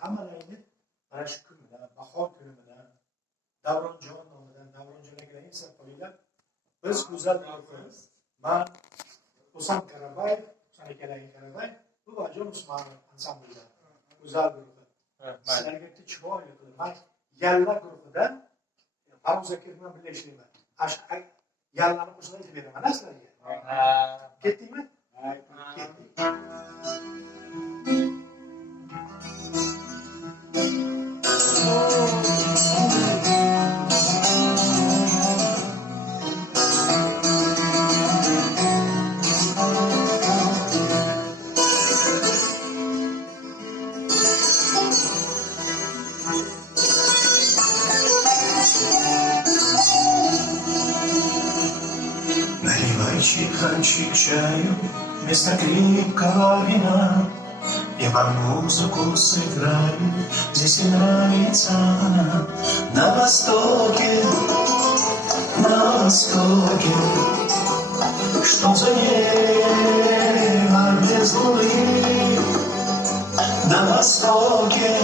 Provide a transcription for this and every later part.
hammalarni mana shu kun bilan, bahor kuni bilan, Davronjon nomidan Davronjon akalarni hisob qilinglar. Biz go'zal guruhimiz. Men Husan Karabayev, Husan akalarning Karabayev, bu Vajon Usmonov ansamblidan go'zal guruhi. Sizlarga bitta chiroyli qilib, men Yalla guruhidan Farruh Zakirov bilan birga ishlayman. Yallani qo'shib aytib beraman sizlarga. Ketdingmi? Ketdik. Чайчик чаю, вместо крепкого вина. Я под музыку сыграю, здесь и нравится она. На востоке, что за небо без луны. На востоке,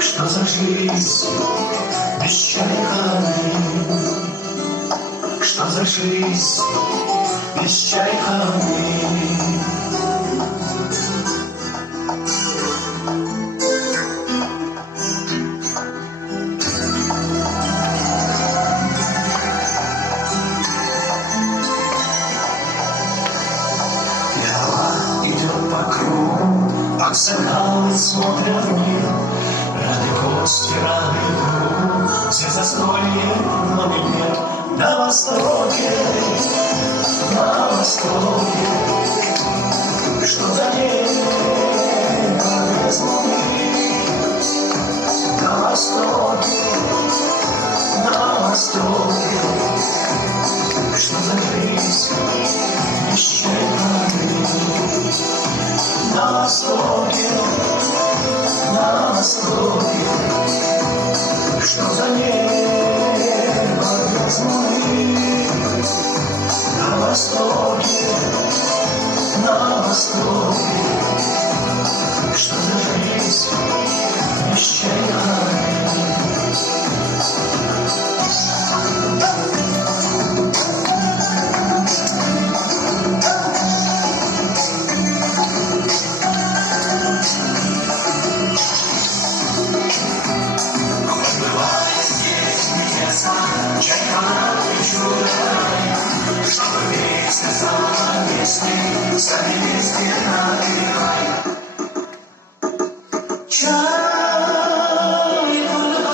что за жизнь без чайханы. Что за жизнь без чайханы? Лева идет по кругу, аксакалы смотрят в мир. Рады гости, рады другу, все застолье, но не нет. На востоке, что за небо без луны. На востоке, что за жизнь без чайханы. На востоке, что за небо без луны. На востоке, что за жизнь без чайханы. Чтобы вместе занесли, совместно наливай. Чай,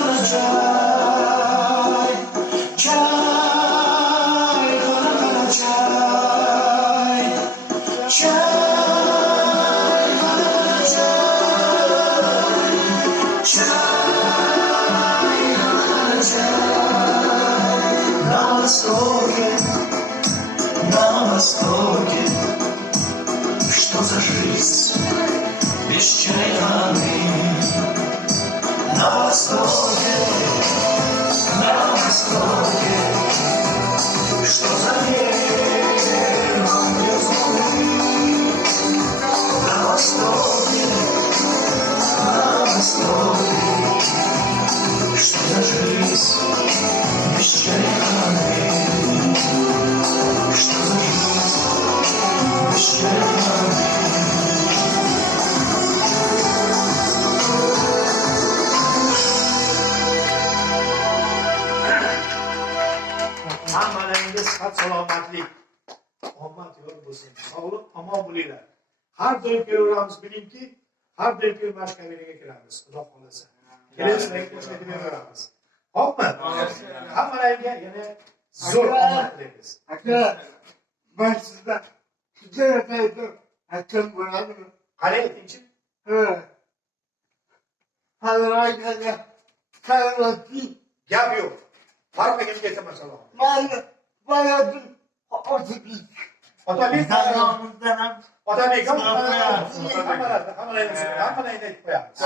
чай, чай, чай, чай, чай, на востоке. Что за жизнь без чайханы? На востоке, что за небо без луны. На востоке, что за жизнь без чайханы? Что за жизнь без чайханы? Hammalaringiz sog' salomatlik, omad yor bo'lsin, sog'lik, omon bo'linglar. Har doim kelaveramiz, bilingki, har doim kelmash kabinaga kiramiz, Xudo xolasa. Kelishlarga qo'shilib beramiz. Xo'pmi? Hammalaringga yana zo'r omad tilaymiz. Aka, ben sizden sizden efendim, hakkım bulanır mı? Qani aytingchi? Hadraga, karavati, Gap yo'q. Farq akaga aytaman salom. bana bir otobüs. Otabek, Zamanımızdan hem Otabek, Hammalarga. hammalarga aytib qo'yamiz.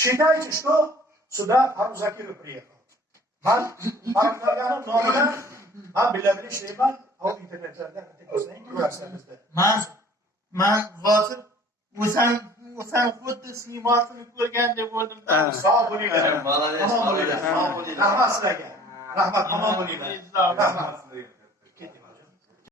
Считайте, что сюда Farruh Zakirov приехал. Man Farruh nomidan men bilan ishlayman, hop internetlarda ko'rsang ko'rarsizlar. Ben man hozir o'zan xuddi siymosini ko'rgandek bo'ldim. Sog' bo'linglar. Молодец, Omon молодец. bo'linglar. Rahmat sizlarga. Rahmat, omon bo'linglar. Rahmat.